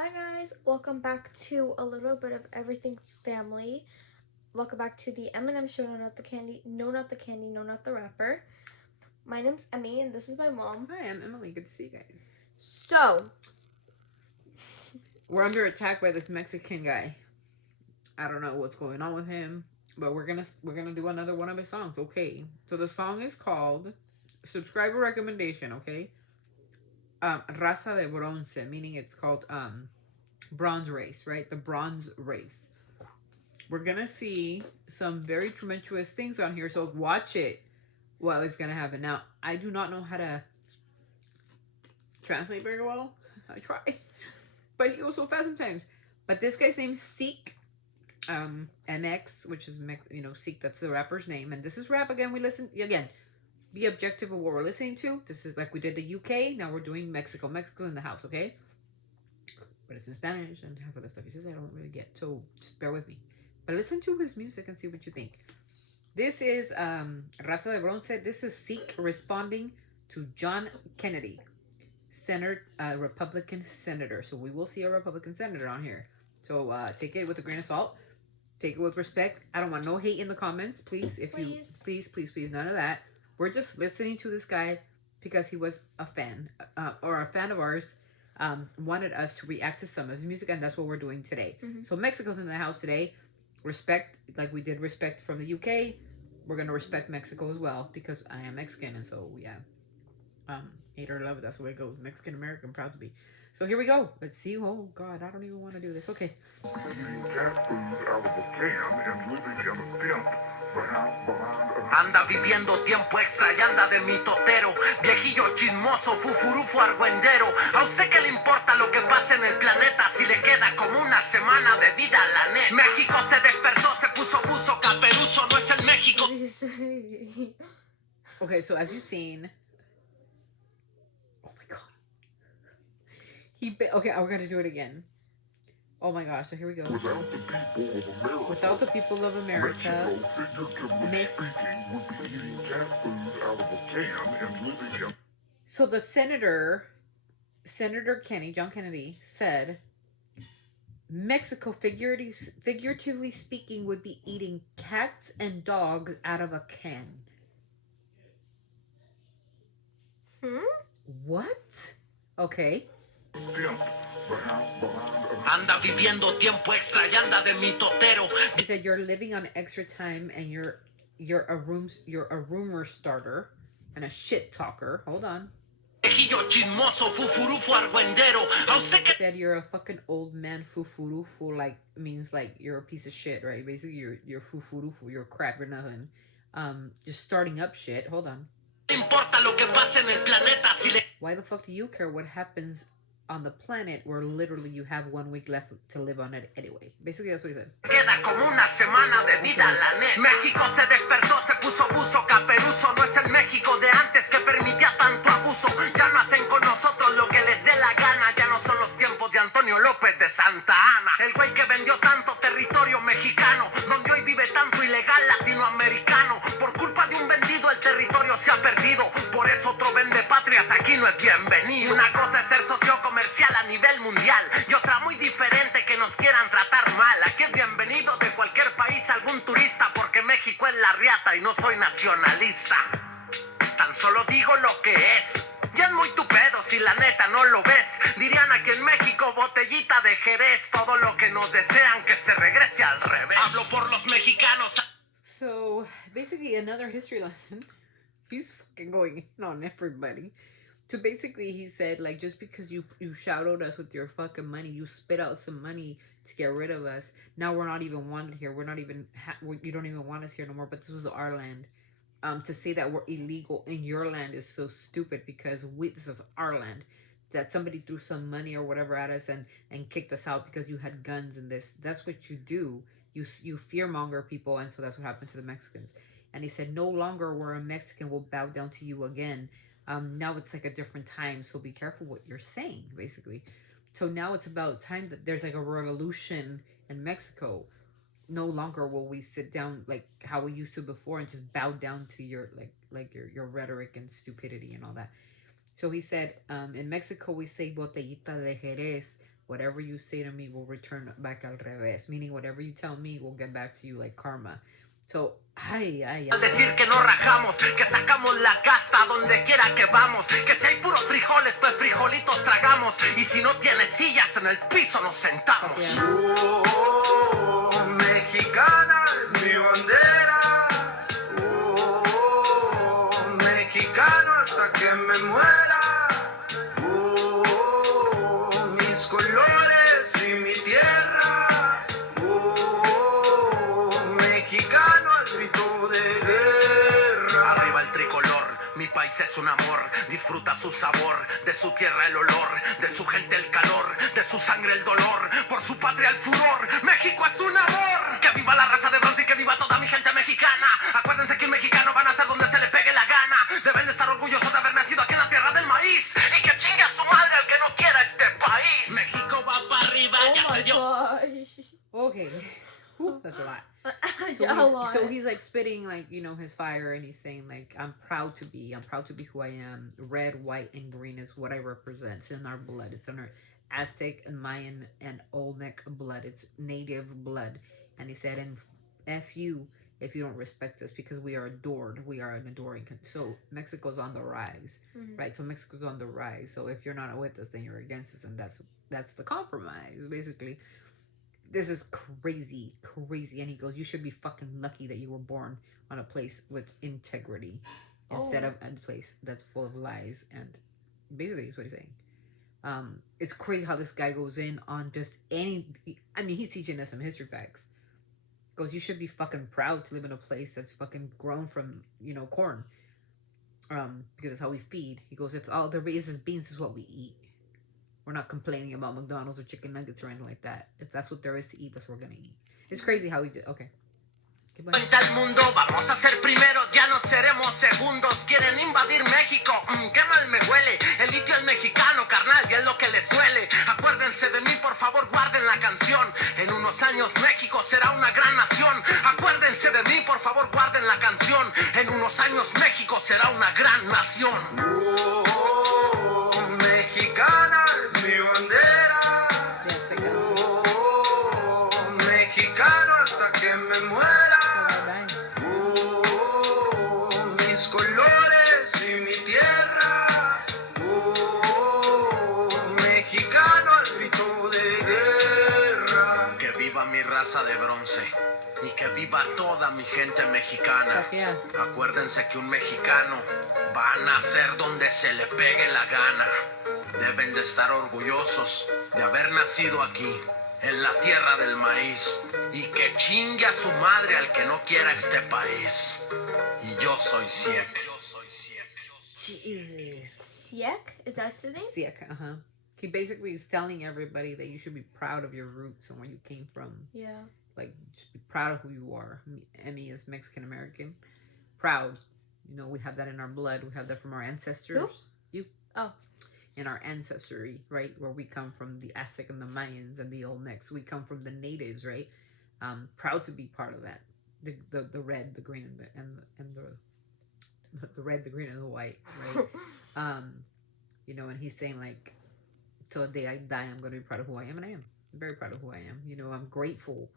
Hi guys, welcome back to a little bit of everything family. Welcome back to the M&M show, no not the candy, no not the candy, no not the rapper. My name's Emmy and this is my mom. Hi, I'm Emily. Good to see you guys. So, we're under attack by this Mexican guy. I don't know what's going on with him, but we're gonna do another one of his songs. Okay, so the song is called subscriber recommendation. Okay, Raza de Bronce, meaning it's called bronze race, right? The bronze race. We're gonna see some very tumultuous things on here, so watch it. What is gonna happen now? I do not know how to translate very well. I try, but he goes so fast sometimes. But this guy's name's Seek, MX, which is Seek. That's the rapper's name, and this is rap again. We listen again. Be objective of what we're listening to. This is like we did the UK. Now we're doing Mexico. Mexico in the house, okay? But it's in Spanish and half of the stuff he says I don't really get. So just bear with me. But listen to his music and see what you think. This is Raza de Bronce. This is Seek responding to John Kennedy, Republican senator. So we will see a Republican senator on here. So take it with a grain of salt. Take it with respect. I don't want no hate in the comments, please. Please, none of that. We're just listening to this guy because he was a fan or a fan of ours. Wanted us to react to some of his music, and that's what we're doing today. So Mexico's in the house today. Respect, like we did respect from the UK. We're gonna respect Mexico as well because I am Mexican, and so hate or love it. That's the way it goes. Mexican American, proud to be. So here we go. Let's see. Oh God, I don't even want to do this. Okay. Eating cat food out of a can and living in a tent behind a... Anda viviendo tiempo extra y anda de mitotero, viejillo chismoso, fufurufo argüendero. ¿A usted qué le importa lo que pasa en el planeta si le queda como una semana de vida a la net? México se despertó, se puso buzo, caperuso, no es el México. Okay, so as you've seen, oh my God, okay, we're gonna do it again. Oh my gosh, so here we go. Without the people of America, Miss... would be eating cat food out of a can and living in... So the Senator Kenny, John Kennedy, said Mexico, figuratively speaking, would be eating cats and dogs out of a can. What? Okay. Anda viviendo tiempo extra y anda de mitotero. He said you're living on extra time and you're a rumor starter and a shit talker. Hold on. Viejillo chismoso, fufurufo argüendero. ¿A usted qué? He said you're a fucking old man fufurufu, like means like you're a piece of shit, right? Basically you're fufurufu, you're crap, you're nothing. Just starting up shit. Hold on. Importa lo que pasa en el planeta si le... Why the fuck do you care what happens on the planet where literally you have 1 week left to live on it anyway? Basically, that's what he said. Queda como una semana de vida la net. México se despertó, se puso buzo, caperuso. No es el México de antes que permitía tanto abuso. Ya no hacen con nosotros lo que les dé la gana. Ya no son los tiempos de Antonio López de Santa Ana. El güey que vendió tanto territorio mexicano, donde hoy vive tanto ilegal latinoamericano. Por culpa de un vendido el territorio se ha perdido. Por eso otro vende patrias aquí no es bienvenido. Una cosa es ser socio comercial a nivel mundial y otra muy diferente que nos quieran tratar mal. Aquí es bienvenido de cualquier país algún turista porque México es la riata y no soy nacionalista. Tan solo digo lo que es. Ya es muy tu pedo si la neta no lo ves. Dirían aquí en México botellita de Jerez. Todo lo que nos desean que se regrese al revés. Hablo por los mexicanos. So basically another history lesson. He's fucking going in on everybody. So basically he said, like, just because you shadowed us with your fucking money, you spit out some money to get rid of us. Now we're not even wanted here. We're not even, you don't even want us here no more, but this was our land. To say that we're illegal in your land is so stupid because this is our land. That somebody threw some money or whatever at us and kicked us out because you had guns and this. That's what you do. You fearmonger people, and so that's what happened to the Mexicans. And he said, no longer where a Mexican will bow down to you again. Now it's like a different time, so be careful what you're saying, basically. So now it's about time that there's like a revolution in Mexico. No longer will we sit down like how we used to before and just bow down to your your rhetoric and stupidity and all that. So he said, in Mexico we say botellita de Jerez, whatever you say to me will return back al revés, meaning whatever you tell me will get back to you like karma. So, ay. Al decir que no rajamos, que sacamos la casta donde quiera que vamos, que si hay puros frijoles, pues frijolitos tragamos, y si no tienes sillas en el piso nos sentamos. Oh, mexicana es mi bandera. Oh, mexicano hasta que me muera. Oh, mis colores y mi tierra. Oh, mexicano al grito de guerra. Arriba el tricolor, mi país es un amor. Disfruta su sabor, de su tierra el olor, de su gente el calor, de su sangre el dolor, por su patria el furor. México es un amor. Que viva la raza de bronce y que viva toda mi gente mexicana. Acuérdense que un mexicano van a ser donde se le pegue la gana. Deben de estar orgullosos de haber nacido aquí en la tierra del maíz. Y que chingue a su madre el que no quiera este país. México va para arriba, Oh ya my se dio. gosh. Okay. Whew, that's a lot. Yeah, a lot. So he's like spitting like, you know, his fire, and he's saying like, I'm proud to be who I am. Red, white, and green is what I represent. It's in our blood. It's in our Aztec and Mayan and Olmec blood. It's native blood. And he said, and F you if you don't respect us, because we are adored. We are an adoring country. So Mexico's on the rise, right? So Mexico's on the rise. So if you're not with us, then you're against us, and that's the compromise, basically. This is crazy. And he goes, you should be fucking lucky that you were born on a place with integrity instead of a place that's full of lies. And basically, that's what he's saying. It's crazy how this guy goes in on just any... I mean, he's teaching us some history facts. Goes, you should be fucking proud to live in a place that's fucking grown from, you know, corn. Because that's how we feed. He goes, if all there is beans, this is what we eat. We're not complaining about McDonald's or chicken nuggets or anything like that. If that's what there is to eat, that's what we're gonna eat. It's crazy how we did. Okay. Cuenta el mundo, vamos a ser primeros, ya no seremos segundos. Quieren invadir México, qué mal me huele. El litio es mexicano, carnal, y es lo que les suele. Acuérdense de mí, por favor, guarden la canción. En unos años México será una gran nación. Acuérdense de mí, por favor, guarden la canción. En unos años México será una gran nación. Oh, mexicana es mi bandera. Oh, mexicano hasta que me muera. Colores y mi tierra, oh, mexicano al grito de guerra. Que viva mi raza de bronce y que viva toda mi gente mexicana. Acuérdense que un mexicano va a nacer donde se le pegue la gana. Deben de estar orgullosos de haber nacido aquí, en la tierra del maíz, y que chingue a su madre al que no quiera este país. Y yo soy Siek. Jesus. Siek? Is that his name? Siek, He basically is telling everybody that you should be proud of your roots and where you came from. Yeah. Like, just be proud of who you are. Emmy is Mexican American. Proud. You know, we have that in our blood. We have that from our ancestors. Who? You. Oh. In our ancestry, right? Where we come from, the Aztec and the Mayans and the Olmecs. We come from the natives, right? Proud to be part of that. The red, the green, and the red, the green, and the white, right? You know, and he's saying like, till the day I die, I'm going to be proud of who I am, and I am. I'm very proud of who I am. You know, I'm grateful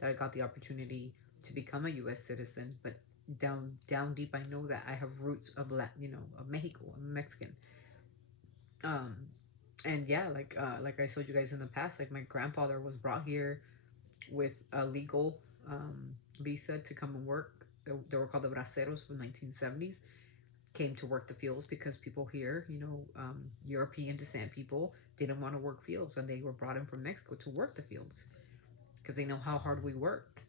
that I got the opportunity to become a U.S. citizen, but down deep, I know that I have roots of of Mexico. I'm Mexican. And yeah, like I told you guys in the past, like my grandfather was brought here with a legal visa to come and work. They were called the Braceros from the 1970s. Came to work the fields because people here, you know, European descent people didn't want to work fields, and they were brought in from Mexico to work the fields because they know how hard we work.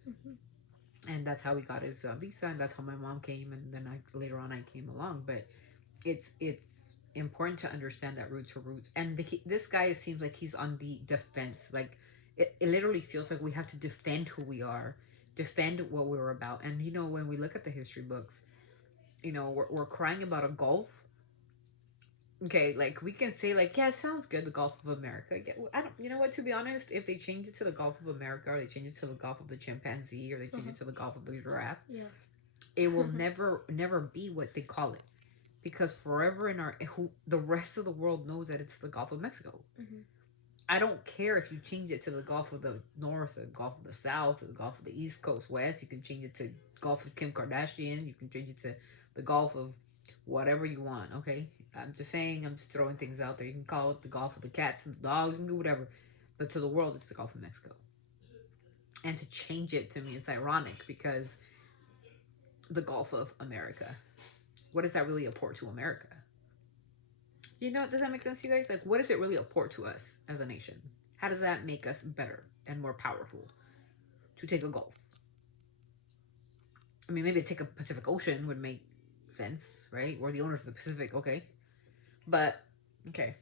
And that's how he got his visa, and that's how my mom came, and then later on I came along. But it's important to understand that roots are roots. And this guy, it seems like he's on the defense. Like it literally feels like we have to defend who we are, defend what we're about. And you know, when we look at the history books, you know, we're crying about a Gulf. Okay, like we can say like, yeah, it sounds good, the Gulf of America. Yeah, I don't, you know what, to be honest, if they change it to the Gulf of America, or they change it to the Gulf of the chimpanzee, or they change it to the Gulf of the giraffe, it will never be what they call it. Because forever the rest of the world knows that it's the Gulf of Mexico. I don't care if you change it to the Gulf of the North, the Gulf of the South, or the Gulf of the East Coast West. You can change it to Gulf of Kim Kardashian. You can change it to the Gulf of whatever you want. Okay, I'm just saying. I'm just throwing things out there. You can call it the Gulf of the cats and the dogs. You can do whatever, but to the world, it's the Gulf of Mexico. And to change it, to me, it's ironic because the Gulf of America. What does that really apport to America? You know, does that make sense to you guys? Like, what does it really apport to us as a nation? How does that make us better and more powerful to take a Gulf? I mean, maybe to take a Pacific Ocean would make sense, right? We're the owners of the Pacific, okay? But, okay.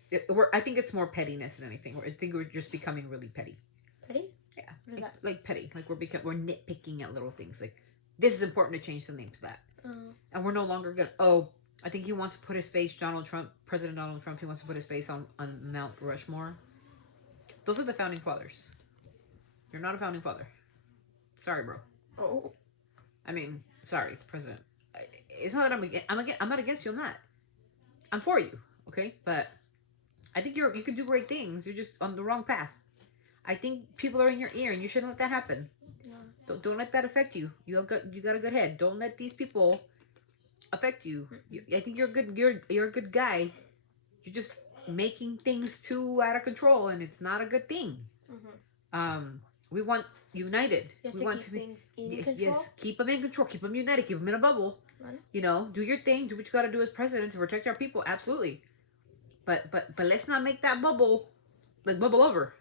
I think it's more pettiness than anything. I think we're just becoming really petty. Petty? Yeah. What is that? Like petty. Like we're nitpicking at little things. Like, this is important to change the name to that. And we're no longer going to, I think he wants to put his face, President Donald Trump, he wants to put his face on Mount Rushmore. Those are the founding fathers. You're not a founding father. Sorry, bro. Oh. I mean, sorry, President. It's not that I'm not against you, I'm not. I'm for you, okay? But I think you can do great things. You're just on the wrong path. I think people are in your ear and you shouldn't let that happen. No. Don't let that affect you. You got a good head. Don't let these people affect you. I think you're a good guy. You're just making things too out of control, and it's not a good thing. We want united. We want to things in control. Yes, keep them in control. Keep them united. Keep them in a bubble. Right. You know, do your thing. Do what you got to do as president to protect our people. Absolutely. But let's not make that bubble like bubble over,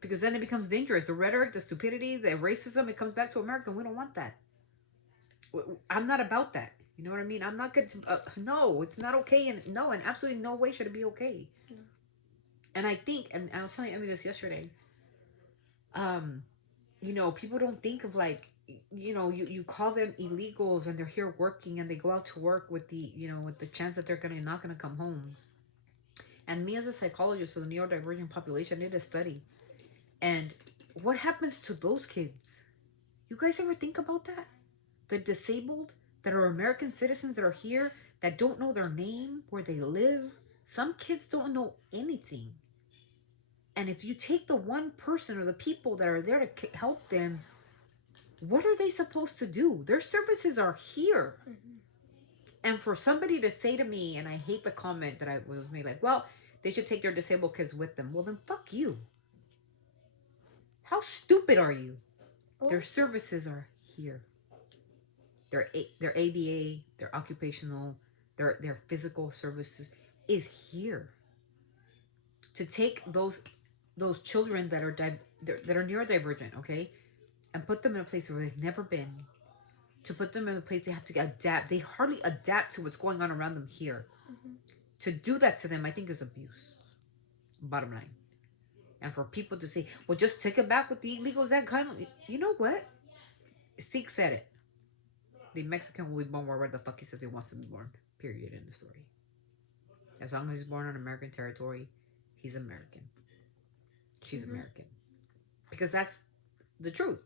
because then it becomes dangerous. The rhetoric, the stupidity, the racism, it comes back to America, and we don't want that. I'm not about that. You know what I mean? I'm not good to... no, it's not okay. And no, in absolutely no way should it be okay. No. And I think, and I was telling Emmy this yesterday, you know, people don't think of like, you know, you call them illegals and they're here working and they go out to work with the, you know, with the chance that they're not going to come home. And me as a psychologist for the neurodivergent population, I did a study. And what happens to those kids? You guys ever think about that? The disabled that are American citizens that are here, that don't know their name, where they live. Some kids don't know anything. And if you take the one person or the people that are there to help them, what are they supposed to do? Their services are here. And for somebody to say to me, and I hate the comment that I was made, like, well, they should take their disabled kids with them. Well, then fuck you. How stupid are you? Oh. Their services are here. Their ABA, their occupational, their physical services is here. To take those children that are neurodivergent, okay, and put them in a place where they've never been, to put them in a place they have to adapt. They hardly adapt to what's going on around them here. To do that to them, I think, is abuse. Bottom line. And for people to say, well, just take it back with the illegals, that kind of, you know what? Zeke said it. The Mexican will be born wherever the fuck he says he wants to be born. Period. In the story. As long as he's born on American territory, he's American. She's American. Because that's the truth.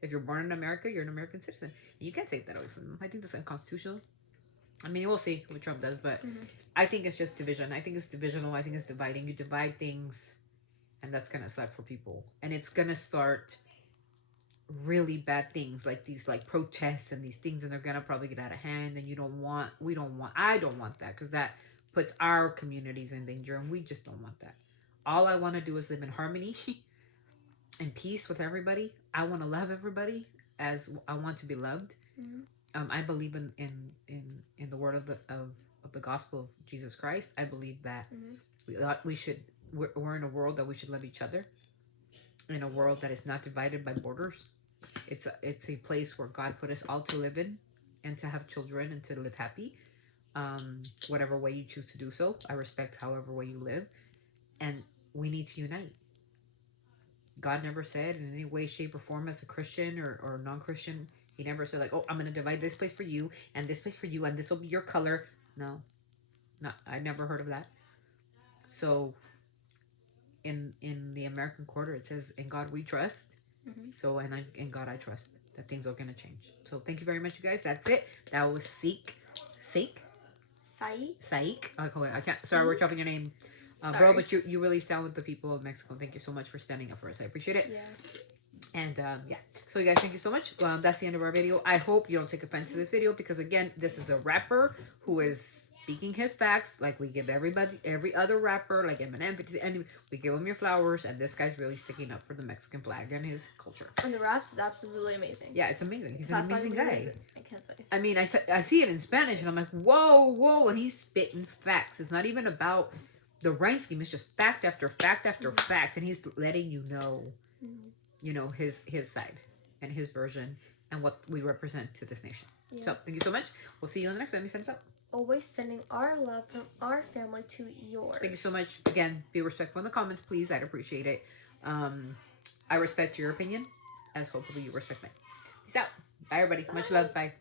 If you're born in America, you're an American citizen. And you can't take that away from them. I think that's unconstitutional. I mean, we'll see what Trump does, but I think it's just division. I think it's divisional. I think it's dividing. You divide things, and that's going to suck for people. And it's going to start really bad things like these like protests and these things, and they're gonna probably get out of hand, and I don't want that, because that puts our communities in danger, and we just don't want that. All I want to do is live in harmony and peace with everybody. I want to love everybody as I want to be loved. I believe in the word of the gospel of Jesus Christ. I believe that we're in a world that we should love each other, in a world that is not divided by borders. It's a place where God put us all to live in, and to have children, and to live happy. Whatever way you choose to do so, I respect however way you live, and we need to unite. God never said in any way, shape, or form, as a Christian or non-Christian, he never said like, oh, I'm going to divide this place for you and this place for you and this will be your color. No, I never heard of that. So in the American quarter, it says, in God we trust. So, in God I trust that things are going to change. So thank you very much, you guys. That's it. That was Saik. Saik. I can't. Sorry, we're chopping your name. Bro, Sorry. but you really stand with the people of Mexico. Thank you so much for standing up for us. I appreciate it. Yeah. And yeah, so you guys, thank you so much. That's the end of our video. I hope you don't take offense to this video because again, this is a rapper who is speaking his facts. Like we give every other rapper, like Eminem, 50 Cent, and we give him your flowers. And this guy's really sticking up for the Mexican flag and his culture. And the raps is absolutely amazing. Yeah, it's amazing. He's That's an amazing why we guy. did it. I can't say. I mean, I see it in Spanish, and I'm like, whoa, and he's spitting facts. It's not even about the rhyme scheme. It's just fact after fact after fact, and he's letting you know, you know, his side and his version and what we represent to this nation. Yeah. So thank you so much. We'll see you on the next one. Let me send this up. Always sending our love from our family to yours. Thank you so much. Again, be respectful in the comments, please. I'd appreciate it. I respect your opinion, as hopefully you respect mine. Peace out. Bye, everybody. Much love. Bye.